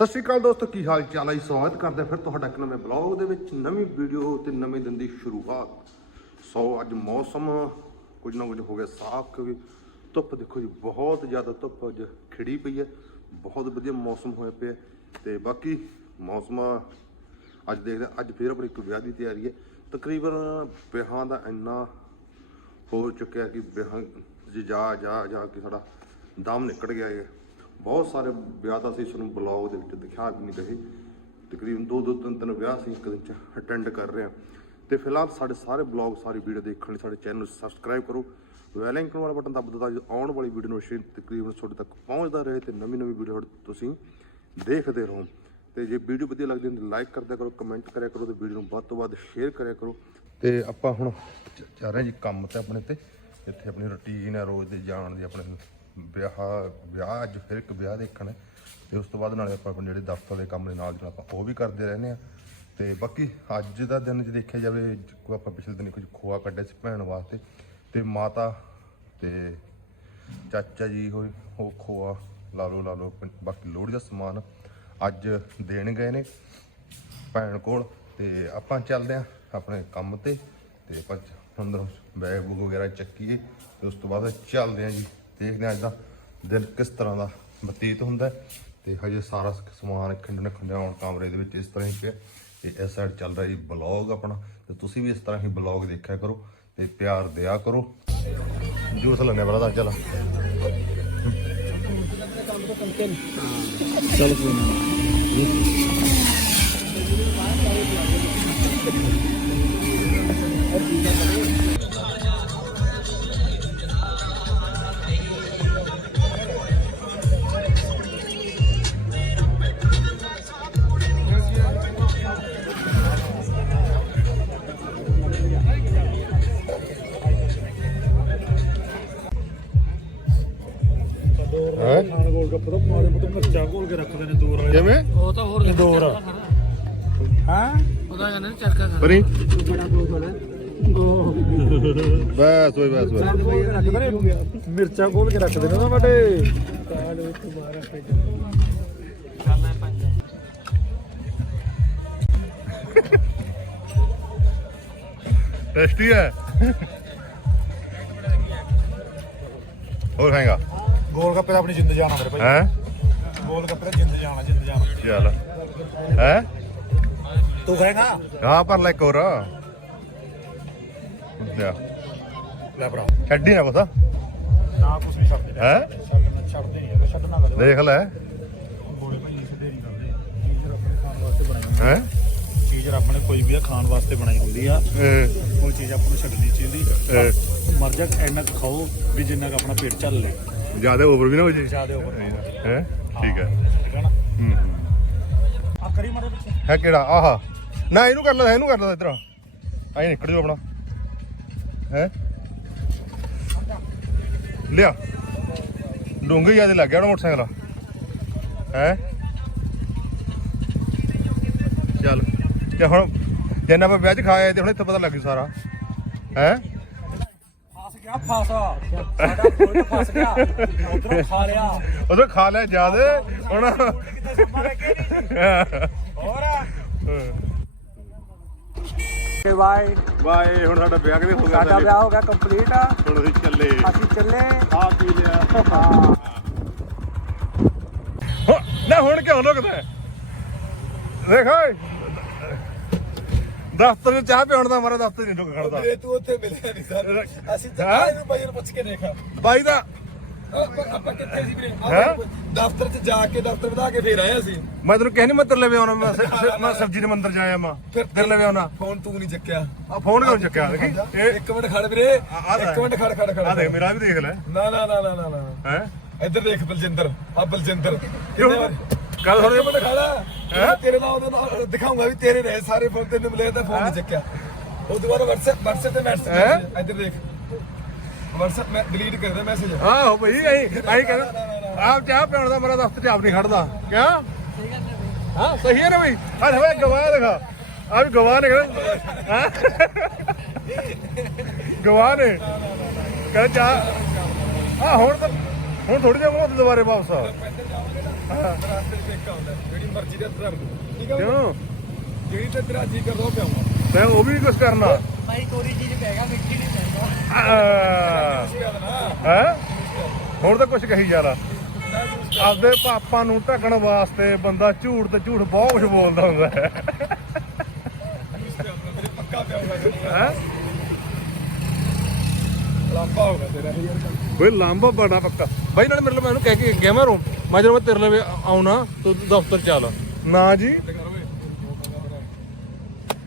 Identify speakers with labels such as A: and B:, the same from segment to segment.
A: ਸਤਿ ਸ਼੍ਰੀ ਅਕਾਲ ਦੋਸਤੋ, ਕੀ ਹਾਲ ਚਾਲ ਹੈ ਜੀ? ਸਵਾਗਤ ਕਰਦੇ ਫਿਰ ਤੁਹਾਡਾ ਇੱਕ ਨਵੇਂ ਬਲੌਗ ਦੇ ਵਿੱਚ, ਨਵੀਂ ਵੀਡੀਓ ਤੇ ਨਵੇਂ ਦਿਨ ਦੀ ਸ਼ੁਰੂਆਤ। ਸੋ, ਅੱਜ ਮੌਸਮ ਕੁਝ ਨਾ ਕੁਝ ਹੋ ਗਿਆ ਸਾਫ਼, ਕਿਉਂਕਿ ਧੁੱਪ ਦੇਖੋ ਜੀ, ਬਹੁਤ ਜ਼ਿਆਦਾ ਧੁੱਪ ਅੱਜ ਖਿੜੀ ਪਈ ਹੈ। ਬਹੁਤ ਵਧੀਆ ਮੌਸਮ ਹੋਇਆ ਪਿਆ ਤੇ ਬਾਕੀ ਮੌਸਮ ਅੱਜ ਦੇਖਦੇ ਅੱਜ ਫੇਰ ਆਪਣੀ ਇੱਕ ਵਿਆਹ ਦੀ ਤਿਆਰੀ ਹੈ। ਤਕਰੀਬਨ ਵਿਆਹਾਂ ਦਾ ਇੰਨਾ ਹੋ ਚੁੱਕਿਆ ਕਿ ਵਿਆਹ 'ਚ ਜਾ ਜਾ ਜਾ ਕੇ ਸਾਡਾ ਦਮ ਨਿਕਲ ਗਿਆ ਹੈ। ਬਹੁਤ ਸਾਰੇ ਵਿਆਹ ਤਾਂ ਅਸੀਂ ਤੁਹਾਨੂੰ ਬਲੌਗ ਦੇ ਵਿੱਚ ਦਿਖਾ ਵੀ ਨਹੀਂ ਰਹੇ। ਤਕਰੀਬਨ ਦੋ ਦੋ ਤਿੰਨ ਤਿੰਨ ਵਿਆਹ ਅਸੀਂ ਇੱਕ ਦਿਨ ਚ ਅਟੈਂਡ ਕਰ ਰਹੇ ਹਾਂ। ਤੇ ਫਿਲਹਾਲ ਸਾਡੇ ਸਾਰੇ ਬਲੌਗ ਸਾਰੀ ਵੀਡੀਓ ਦੇਖਣ ਲਈ ਸਾਡੇ ਚੈਨਲ ਨੂੰ ਸਬਸਕ੍ਰਾਈਬ ਕਰੋ। ਵੈਲ ਆਈਕਨ ਵਾਲਾ ਬਟਨ ਦੱਬ ਦਿਓ ਤਾਂ ਜੋ ਆਉਣ ਵਾਲੀ ਵੀਡੀਓ ਨੋਟੀਫਿਕੇਸ਼ਨ ਤਕਰੀਬਨ ਤੁਹਾਡੇ ਤੱਕ ਪਹੁੰਚਦਾ ਰਹੇ ਤੇ ਨਵੀਂ ਨਵੀਂ ਵੀਡੀਓ ਤੁਸੀਂ ਦੇਖਦੇ ਰਹੋ। ਤੇ ਜੇ ਵੀਡੀਓ ਵਧੀਆ ਲੱਗਦੀ ਹੈ ਤਾਂ ਲਾਈਕ ਕਰਦਿਆ ਕਰੋ ਕਮੈਂਟ ਕਰਿਆ ਕਰੋ ਤੇ ਵੀਡੀਓ ਨੂੰ ਵੱਧ ਤੋਂ ਵੱਧ ਸ਼ੇਅਰ ਕਰਿਆ ਕਰੋ। ਤੇ ਆਪਾਂ ਹੁਣ ਚ- ਰਹੇ ਜੀ ਕੰਮ ਤੇ ਆਪਣੇ ਤੇ। ਇੱਥੇ ਆਪਣੀ ਰੁਟੀਨ ਹੈ ਰੋਜ਼ ਦੇ ਜਾਣ ਦੀ, ਆਪਣੇ ਵਿਆਹ ਵਿਆਹ ਅੱਜ ਫਿਰ ਇੱਕ ਵਿਆਹ ਦੇਖਣਾ ਹੈ ਤੇ ਉਸ ਤੋਂ ਬਾਅਦ ਨਾਲੇ ਆਪਾਂ ਆਪਣੇ ਜਿਹੜੇ ਦਫ਼ਤਰ ਦੇ ਕੰਮ ਦੇ ਨਾਲ ਜਿਹੜਾ ਆਪਾਂ ਉਹ ਵੀ ਕਰਦੇ ਰਹਿੰਦੇ ਆ ਤੇ ਬਾਕੀ ਅੱਜ ਦਾ ਦਿਨ ਜੇ ਦੇਖਿਆ ਜਾਵੇ, ਕੋਈ ਆਪਾਂ ਪਿਛਲੇ ਦਿਨ ਕੁਝ ਖੋਆ ਕੱਢਿਆ ਸੀ ਭੈਣ ਵਾਸਤੇ ਤੇ ਮਾਤਾ ਤੇ ਚਾਚਾ ਜੀ ਹੋਏ, ਉਹ ਖੋਆ, ਲਾ ਲਓ ਲਾ ਲਓ ਬਾਕੀ ਲੋੜ ਦਾ ਸਮਾਨ ਅੱਜ ਦੇਣ ਗਏ ਨੇ ਭੈਣ ਕੋਲ ਤੇ ਆਪਾਂ ਚੱਲਦੇ ਆਂ ਆਪਣੇ ਕੰਮ ਤੇ ਤੇ ਆਪਾਂ ਅੰਦਰੋਂ ਬੈਗ ਬੂਗ ਵਗੈਰਾ ਚੱਕੀਏ ਤੇ ਉਸ ਤੋਂ ਬਾਅਦ ਚੱਲਦੇ ਆਂ ਜੀ। ਦੇਖਦੇ ਆਂ ਅੱਜ ਦਾ ਦਿਨ ਕਿਸ ਤਰ੍ਹਾਂ ਦਾ ਬਤੀਤ ਹੁੰਦਾ ਹੈ। ਤੇ ਹਜੇ ਸਾਰਾ ਸਮਾਨ ਖੰਡਣ ਖੰਡਾਉਣ ਕਮਰੇ ਦੇ ਵਿੱਚ ਇਸ ਤਰ੍ਹਾਂ ਹੀ ਪਿਆ। ਤੇ ਇਸ ਸਾਈਡ ਚੱਲ ਰਿਹਾ ਜੀ ਬਲੌਗ ਆਪਣਾ। ਤੇ ਤੁਸੀਂ ਵੀ ਇਸ ਤਰ੍ਹਾਂ ਹੀ ਬਲੌਗ ਦੇਖਿਆ ਕਰੋ ਤੇ ਪਿਆਰ ਦਿਆ ਕਰੋ। ਜੂਸ ਲੈਣੇ ਵਾਲਾ ਤਾਂ ਚੱਲ।
B: ਚਲ ਕੋਈ ਨਾ।
A: ਹੈ
B: ਖਾਣ ਗੋਲ ਗੱਪੇ ਤਾਂ ਮਾਰੇ ਮੋਟੇ ਮਿਰਚਾਂ ਘੋਲ ਕੇ ਰੱਖਦੇ ਨੇ ਦੂਰ ਵਾਲੇ
A: ਕਿਵੇਂ?
C: ਉਹ ਤਾਂ ਹੋਰ
B: ਦੂਰ ਹਾਂ?
C: ਉਹਦਾ ਕਹਿੰਦੇ ਨੇ ਚਰਕਾ ਖਾ
A: ਬਰੀ
C: ਬੜਾ ਦੋ ਬੜਾ ਉਹ
A: ਬਸ ਓਏ ਬਸ ਬਸ
B: ਮਿਰਚਾਂ ਘੋਲ ਕੇ ਰੱਖਦੇ ਨੇ ਨਾ ਬੜੇ
C: ਕਾਲ ਵਿੱਚ ਦੁਬਾਰਾ ਪੈ ਕਰਨਾ ਪੰਜ
A: ਟੇਸਟੀ ਹੈ? ਹੋਰ ਖਾਏਗਾ?
B: ਗੋਲ ਗੱਪੇ ਦਾ ਆਪਣੀ ਜਿੰਦ ਜਾਣਾ ਮੇਰੇ ਭਾਈ।
A: ਹੈ?
B: ਗੋਲ ਗੱਪੇ ਦਾ ਜਿੰਦ ਜਾਣਾ ਜਿੰਦ ਜਾਣਾ।
A: ਚੱਲ। ਹੈ?
B: ਤੂੰ ਖਾਏਗਾ?
A: ਹਾਂ ਪਰ ਲੈ ਕੋਰ ਲਿਆ
B: ਲੈ ਭਰਾ
A: ਛੱਡੀ ਨਾ ਪਤਾ
B: ਨਾ ਕੁਛ ਨਹੀਂ ਛੱਡਦੇ
A: ਹੈ?
B: ਛੱਡਣਾ ਛੱਡਦੇ ਨਹੀਂ ਛੱਡਣਾ ਕਦੇ
A: ਦੇਖ ਲੈ।
B: ਗੋਲੇ ਭਾਈ ਸਿੱਧੇ ਨਹੀਂ ਕਰਦੇ ਚੀਜ਼ ਰੱਬ ਨੇ ਖਾਣ ਵਾਸਤੇ ਬਣਾਈ
A: ਹੈ
B: ਆ। ਚੀਜ਼ ਰੱਬ ਨੇ ਕੋਈ ਵੀ ਆ ਖਾਣ ਵਾਸਤੇ ਬਣਾਈ ਹੁੰਦੀ ਆ। ਕੋਈ ਚੀਜ਼ ਆਪਾਂ ਨੂੰ ਛੱਡਣੀ ਚਾਹੀਦੀ। ਮਰ ਜਾ ਇੰਨਾ ਖਾਓ ਵੀ ਜਿੰਨਾ ਕੁ ਆਪਣਾ ਪੇਟ ਚੱਲ ਲੇ।
A: ਜ਼ਿਆਦਾ ਓਵਰ ਵੀ ਨਾ ਹੋ ਜੇ।
B: ਜਿਆਦੇ ਉੱਪਰ
A: ਹੈ ਠੀਕ ਹੈ।
B: ਹੈ ਆ ਕਰੀ ਮਾਰੇ ਪਿੱਛੇ।
A: ਹੈ ਕਿਹੜਾ? ਆਹਾ। ਨਾ ਇਹਨੂੰ ਕਰ ਲੈ ਇਹਨੂੰ ਕਰ ਲੈ ਇਧਰ ਆਈ ਨਿਕਲ ਜੂ ਆਪਣਾ। ਹੈ? ਲਿਆ। ਡੂੰਘੀ ਜ਼ਿਆਦਾ ਲੱਗ ਗਿਆ ਮੋਟਰਸਾਈਕਲ। ਹੈ? ਚੱਲ। ਤੇ ਹੁਣ ਜਿੰਨਾ ਆਪਾਂ ਵਿਆਹ ਚ ਖਾਇਆ ਤੇ ਹੁਣ ਇੱਥੇ ਪਤਾ ਲੱਗ ਜੂ ਸਾਰਾ। ਹੈ?
B: ਗਿਆ ਫਸ। ਸਾਡਾ ਫੁੱਟ ਫਸ ਗਿਆ। ਉਧਰੋਂ ਖਾ ਲਿਆ।
A: ਉਦੋਂ ਖਾ ਲਿਆ ਜਿਆਦੇ। ਹੁਣ
B: ਕਿਤੇ ਸਮਾਂ ਲੈ ਕੇ ਨਹੀਂ ਹੋਰ?
C: ਤੇ ਬਾਈ
A: ਬਾਏ ਹੁਣ ਸਾਡਾ ਵਿਆਹ ਕਿਤੇ ਹੋ ਗਿਆ
C: ਸਾਡਾ ਵਿਆਹ ਹੋ ਗਿਆ ਕੰਪਲੀਟ।
A: ਹੁਣ ਅਸੀਂ ਚੱਲੇ।
C: ਅਸੀਂ ਚੱਲੇ।
A: ਪੀ ਲਿਆ।
C: ਹਾਂ।
A: ਹੋ- ਨਾ ਹੁਣ ਕਿਉਂ ਲੁਕਦਾ? ਦੇਖ ਓਏ। ਦਫ਼ਤਰ ਚ ਚਾਹ ਪਿਉਣ ਦਾ ਮਾਰਾ ਦਫ਼ਤਰ ਨਹੀਂ ਲੁਕ ਖੜਦਾ।
D: ਵੀਰੇ ਤੂੰ ਉੱਥੇ ਮਿਲਿਆ ਨਹੀਂ ਸਰ ਅਸੀਂ ਤਾਂ
A: ਹੈਂ?
D: ਆਏ ਨੂੰ ਨੂੰ ਪੁੱਛ ਕੇ ਦੇਖਾ।
A: ਬਾਈ ਦਾ
D: ਆਪਾਂ ਆਪਾਂ ਕਿੱਥੇ ਸੀ ਵੀਰੇ? ਆਹ
A: ਹੈਂ?
D: ਦਫ਼ਤਰ 'ਚ ਜਾ ਕੇ ਦਫ਼ਤਰ ਵਧਾ ਕੇ ਫੇਰ ਆਏ ਅਸੀਂ।
A: ਮੈਂ ਤੈਨੂੰ ਕਹਿ ਨਹੀਂ ਮੈਂ ਤੇਰੇ ਲਵੇ ਆਉਣਾ ਮੈਂ ਸ- ਸ- ਮੈਂ ਸਬਜ਼ੀ ਦੇ ਮੰਦਰ ਜਾਇਆ ਮੈਂ। ਤੇਰੇ ਲਵੇ ਆਉਣਾ
D: ਫੋਨ ਤੂੰ ਨਹੀਂ ਚੱਕਿਆ।
A: ਆ ਫੋਨ ਕਿਉਂ ਚੱਕਿਆ? ਦੇਖੀ ਇਹ
D: ਇੱਕ ਮਿੰਟ ਖੜ ਵੀਰੇ।
A: ਆ ਲੈ।
D: ਇੱਕ ਮਿੰਟ ਖੜ ਖੜ ਖੜ।
A: ਆ ਦੇਖ ਮੇਰਾ ਵੀ ਦੇਖ ਲੈ।
D: ਨਾ ਨਾ ਨਾ ਨਾ ਨਾ ਨਾ।
A: ਹੈ?
D: ਇੱਧਰ ਦੇਖ ਬਲਜਿੰਦਰ। ਆ ਬਲਜਿੰਦਰ।
A: ਕਿਉਂ?
D: ਕਿੰਨੇ ਵਾਰ
A: ਗੱਲ ਥੋੜੀ
D: ਮਿੰਟ ਖੜਾ। ਮੈਂ ਤੇਰੇ ਨਾਲ ਉਹਦੇ ਨਾਲ ਦਿਖਾਉਂਗਾ ਵੀ ਤੇਰੇ ਰਹੇ ਸਾਰੇ ਫੋਨ ਤੈਨੂੰ ਮਿਲੇ ਤਾਂ ਫੋਨ ਨਹੀਂ ਚੱਕਿਆ। ਉਹ ਦੁਬਾਰਾ WhatsApp WhatsApp ਤੇ
A: ਹੈਂ?
D: ਮੈਸੇਜ ਇੱਧਰ ਦੇਖ। WhatsApp ਮੈਂ ਡਿਲੀਟ ਕਰ ਦੇ ਮੈਸੇਜ
A: ਆਹੋ ਭਈ ਐਂ ਐਂ ਕਹਿੰਦਾ ਆਪ ਚਾਹ ਪਿਉਣ ਦਾ ਮੇਰਾ ਦਫ਼ਤਰ ਚ ਆਪ ਨਹੀਂ ਖੜਦਾ। ਕਿਆ? ਹਾਂ ਸਹੀ ਹੈ ਨਾ ਬਈ? ਆ ਹੋਇਆ ਗਵਾਹ ਦਿਖਾ। ਆ ਵੀ ਗਵਾਹ ਨੇ ਕਹਿੰਦਾ। ਹਾਂ? ਗਵਾਹ ਨੇ। ਕਹਿੰਦਾ ਚਾਹ ਆ ਹੁਣ ਤਾਂ ਹੁਣ ਥੋੜੀ ਜਿਹਾ ਉਹ ਦੁਬਾਰੇ ਵਾਪਸ। ਆ
D: ਰਸਤੇ ਇੱਕ ਆਉਂਦਾ ਜਿਹੜੀ ਮਰਜ਼ੀ ਦਾ
A: ਕਿਉਂ?
D: ਜਿਹੜੀ ਤੇ ਤੇਰਾ ਜੀ ਕਰਦਾ ਉਹ ਪਿਆਉਂਗਾ
A: ਮੈਂ ਉਹ ਵੀ ਕੁਝ ਕਰਨਾ।
C: ਭਾਈ ਕੋਰੀ ਚੀਜ਼ ਪੈਗਾ ਮਿੱਠੀ ਨਹੀਂ ਪੈਗਾ
A: ਹੈ? ਹੁਣ ਤਾਂ ਕੁਝ ਕਹੀ ਜਾਣਾ। ਆਪਦੇ ਪਾਪਾ ਨੂੰ ਢਕਣ ਵਾਸਤੇ ਬੰਦਾ ਝੂਠ ਤੇ ਝੂਠ ਬਹੁਤ ਕੁਝ ਬੋਲਦਾ ਹੁੰਦਾ ਹੈ।
D: ਤੇਰੇ ਪੱਕਾ ਪਿਆਉਂਗਾ
A: ਹੈ?
D: ਲਾਂਬਾ ਹੋਗਾ ਤੇਰਾ ਯਾਰ
A: ਓਏ ਲਾਂਬਾ ਬੜਾ ਪੱਕਾ। ਬਾਈ ਨਾਲ ਮੇਰੇ ਲਈ ਮੈਨੂੰ ਕਹਿ ਕੇ ਗਿਆ ਮੈਂ ਰੋ ਮੈਂ ਜਦੋਂ ਮੈਂ ਤੇਰੇ ਲਈ ਆਉਣਾ ਤੂੰ ਦਫ਼ਤਰ ਚੱਲ। ਨਾ ਜੀ।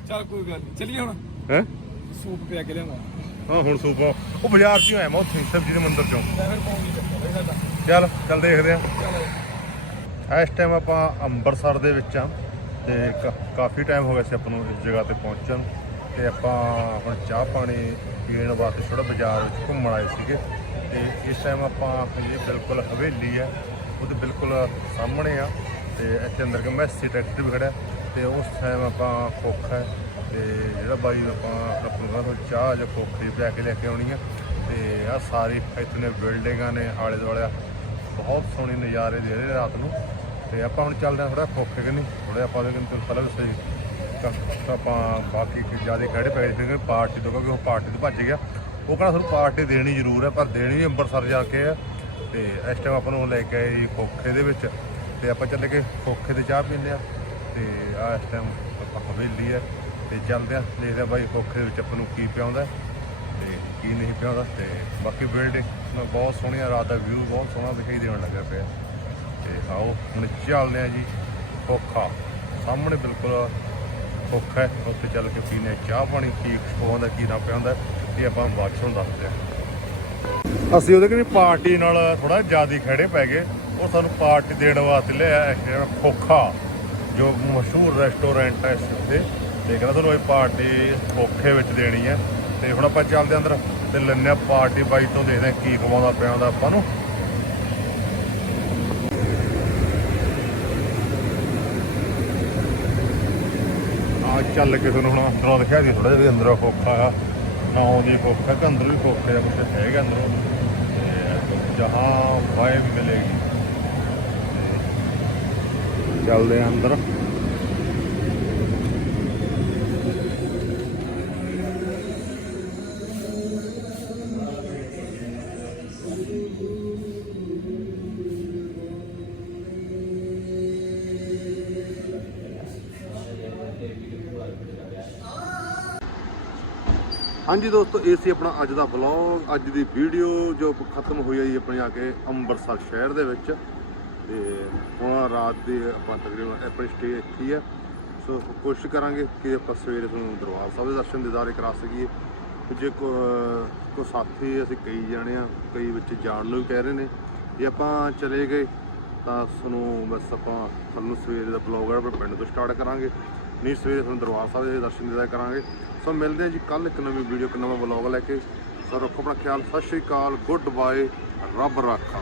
D: ਚੱਲ ਕੋਈ ਗੱਲ ਨਹੀਂ ਚਲੀਏ ਹੁਣ।
A: ਹੈ?
D: ਸੂਪ ਪਿਆ ਕੇ ਲਿਆਵਾਂ।
A: ਹਾਂ ਹੁਣ ਸੂਪ ਉਹ ਬਾਜ਼ਾਰ ਚੋਂ ਆਇਆ ਮੈਂ ਉੱਥੇ ਸਬਜ਼ੀ ਦੇ ਮੰਦਰ ਚੋਂ। ਚੱਲ ਚੱਲ ਦੇਖਦੇ ਆ। ਇਸ ਟਾਈਮ ਆਪਾਂ ਅੰਮ੍ਰਿਤਸਰ ਦੇ ਵਿੱਚ ਆ ਤੇ ਕਾਫੀ ਟਾਈਮ ਹੋ ਗਿਆ ਸੀ ਆਪਾਂ ਨੂੰ ਇਸ ਜਗ੍ਹਾ ਤੇ ਪਹੁੰਚਣ ਤੇ ਆਪਾਂ ਹੁਣ ਚਾਹ ਪਾਣੀ ਪੀਣ ਵਾਸਤੇ ਥੋੜਾ ਬਾਜ਼ਾਰ ਵਿੱਚ ਘੁੰਮਣ ਆਏ ਸੀਗੇ ਤੇ ਇਸ ਟਾਈਮ ਆਪਾਂ ਇਹ ਬਿਲਕੁਲ ਹਵੇਲੀ ਆ ਉਹਦੇ ਬਿਲਕੁਲ ਸਾਹਮਣੇ ਆ ਤੇ ਇੱਥੇ ਅੰਦਰ ਕਿ ਮੈਸੀ ਟਰੈਕਟਰ ਵੀ ਖੜਾ ਤੇ ਉਸ ਟਾਈਮ ਆਪਾਂ ਕੋਖਾ ਹੈ ਤੇ ਜਿਹੜਾ ਬਾਈ ਆਪਾਂ ਆਪਾਂ ਨੂੰ ਕਹਿੰਦਾ ਚਾਹ ਜਾਂ ਕੋਖੀ ਪਿਆ ਕੇ ਲੈ ਕੇ ਆਉਣੀ ਆ ਤੇ ਆ ਸਾਰੀ ਇੱਥੇ ਨੇ ਬਿਲਡਿੰਗਾਂ ਨੇ, ਆਲੇ ਦੁਆਲੇ ਬਹੁਤ ਸੋਹਣੇ ਨਜ਼ਾਰੇ ਦੇ ਰਹੇ ਰਾਤ ਨੂੰ ਤੇ ਆਪਾਂ ਹੁਣ ਚੱਲਦੇ ਹਾਂ ਥੋੜਾ ਖੋਖੇ ਕਿ ਨਹੀਂ ਥੋੜੇ ਆਪਾਂ ਦੇ ਕਿੰਨੇ ਪਤਾ ਵੀ ਸਹੀ। ਤਾਂ ਆਪਾਂ ਬਾਕੀ ਜ਼ਿਆਦਾ ਕਿਹੜੇ ਪੈ ਗਏ ਕਿਉਂਕਿ ਪਾਰਟੀ ਤੋਂ ਕਿਉਂਕਿ ਉਹ ਪਾਰਟੀ ਤੋਂ ਭੱਜ ਗਿਆ। ਉਹ ਕਹਿੰਦਾ ਤੁਹਾਨੂੰ ਪਾਰਟੀ ਦੇਣੀ ਜ਼ਰੂਰ ਹੈ, ਪਰ ਦੇਣੀ ਵੀ ਅੰਮ੍ਰਿਤਸਰ ਜਾ ਕੇ ਆ। ਤੇ ਇਸ ਟਾਈਮ ਆਪਾਂ ਨੂੰ ਲੈ ਕੇ ਆਏ ਜੀ ਖੋਖੇ ਦੇ ਵਿੱਚ। ਤੇ ਆਪਾਂ ਚੱਲੇ ਗਏ ਖੋਖੇ ਤੇ ਚਾਹ ਪੀਂਦੇ ਆ। ਤੇ ਆ ਇਸ ਟਾਈਮ ਆਪਾਂ ਹਵੇਲੀ ਹੈ ਤੇ ਚੱਲਦੇ ਆ। ਦੇਖਦੇ ਆ ਬਾਈ ਖੋਖੇ ਦੇ ਵਿੱਚ ਆਪਾਂ ਨੂੰ ਕੀ ਪਿਆਉਂਦਾ ਤੇ ਕੀ ਨਹੀਂ ਪਿਆਉਂਦਾ। ਤੇ ਬਾਕੀ ਬਿਲਡਿੰਗ ਬਹੁਤ ਸੋਹਣੀ ਆ, ਰਾਤ ਦਾ ਵਿਊ ਬਹੁਤ ਸੋਹਣਾ ਦਿਖਾਈ ਦੇਣ ਲੱਗਾ ਪਿਆ। ਤੇ ਆਓ, ਹੁਣ ਚੱਲਦੇ ਆ ਜੀ ਖੋਖਾ। ਸਾਹਮਣੇ ਬਿਲਕੁਲ ਖੋਖਾ ਹੈ। ਉੱਥੇ ਚੱਲ ਕੇ ਪੀਨੇ ਆ ਚਾਹ ਪਾਣੀ, ਕੀ ਖਵਾਉਂਦਾ, ਕੀ ਨਾ ਪਿਆਉਂਦਾ, ਇਹ ਆਪਾਂ ਬਾਅਦ ਚੋਂ ਦੱਸਦੇ ਹਾਂ। ਅਸੀਂ ਉਹਦੇ ਕਿ ਪਾਰਟੀ ਨਾਲ ਥੋੜਾ ਜ਼ਿਆਦਾ ਖੜੇ ਪੈ ਗਏ। ਉਹ ਸਾਨੂੰ ਪਾਰਟੀ ਦੇਣ ਵਾਸਤੇ ਲਿਆ ਖੋਖਾ, ਜੋ ਮਸ਼ਹੂਰ ਰੈਸਟੋਰੈਂਟ ਹੈ ਇਸ ਤੇ ਤੇ ਕਹਿੰਦਾ ਤੁਹਾਨੂੰ ਇਹ ਪਾਰਟੀ ਖੋਖੇ ਵਿੱਚ ਦੇਣੀ ਹੈ। ਤੇ ਹੁਣ ਆਪਾਂ ਚੱਲਦੇ ਅੰਦਰ ਤੇ ਲੈਂਦੇ ਹਾਂ ਪਾਰਟੀ ਬਾਈ ਤੋਂ ਦੇਖਦੇ ਹਾਂ ਕੀ ਖਵਾਉਂਦਾ, ਪਿਆਉਂਦਾ ਆਪਾਂ ਨੂੰ। ਚੱਲ ਕੇ ਤੁਹਾਨੂੰ ਹੁਣ ਅੰਦਰੋਂ ਦਿਖਾ ਦੀ ਥੋੜਾ ਜਿਹਾ ਅੰਦਰੋਂ ਖੋਖਾ ਆ। ਨਾ ਜੀ ਖੋਖਾ ਕਿ ਅੰਦਰ ਵੀ ਖੋਖਾ ਜਾਂ ਕੁਝ ਹੈਗਾ ਅੰਦਰੋਂ? ਤੇ ਜਹਾਂ ਵਾਈਬ ਮਿਲੇਗੀ। ਤੇ ਚੱਲਦੇ ਆ ਅੰਦਰ। ਹਾਂਜੀ ਦੋਸਤੋ, ਇਹ ਸੀ ਆਪਣਾ ਅੱਜ ਦਾ ਵਲੌਗ ਅੱਜ ਦੀ ਵੀਡੀਓ ਜੋ ਖਤਮ ਹੋਈ ਹੈ ਜੀ ਆਪਣੇ ਆ ਕੇ ਅੰਮ੍ਰਿਤਸਰ ਸ਼ਹਿਰ ਦੇ ਵਿੱਚ। ਤੇ ਹੁਣ ਰਾਤ ਦੀ ਆਪਾਂ ਤਕਰੀਬਨ ਆਪਣੀ ਸਟੇ ਇੱਥੇ ਹੀ ਹੈ ਸੋ ਕੋਸ਼ਿਸ਼ ਕਰਾਂਗੇ ਕਿ ਆਪਾਂ ਸਵੇਰੇ ਤੁਹਾਨੂੰ ਦਰਬਾਰ ਸਾਹਿਬ ਦੇ ਦਰਸ਼ਨ ਦਿਦਾਰੇ ਕਰਾ ਸਕੀਏ। ਜੇ ਕੋ ਕੋ ਸਾਥੀ ਅਸੀਂ ਕਈ ਜਾਣੇ ਆ, ਕਈ ਵਿੱਚ ਜਾਣ ਨੂੰ ਵੀ ਕਹਿ ਰਹੇ ਨੇ। ਜੇ ਆਪਾਂ ਚਲੇ ਗਏ, ਤਾਂ ਤੁਹਾਨੂੰ ਬਸ ਆਪਾਂ, ਸਾਨੂੰ ਸਵੇਰੇ ਦਾ ਬਲੌਗ ਹੈ ਆਪਣੇ ਪਿੰਡ ਤੋਂ ਸਟਾਰਟ ਕਰਾਂਗੇ। ਨਹੀਂ ਸਵੇਰੇ ਤੁਹਾਨੂੰ ਦਰਬਾਰ ਸਾਹਿਬ ਦੇ ਦਰਸ਼ਨ ਦਿਦਾਰੇ ਕਰਾਂਗੇ। ਸੋ ਮਿਲਦੇ ਹਾਂ ਜੀ ਕੱਲ ਇੱਕ ਨਵੀਂ ਵੀਡੀਓ, ਇੱਕ ਨਵਾਂ ਬਲੌਗ ਲੈ ਕੇ। ਸੋ ਰੱਖੋ ਆਪਣਾ ਖਿਆਲ, ਸਤਿ ਸ਼੍ਰੀ ਅਕਾਲ, ਗੁੱਡ ਬਾਏ, ਰੱਬ ਰਾਖਾ।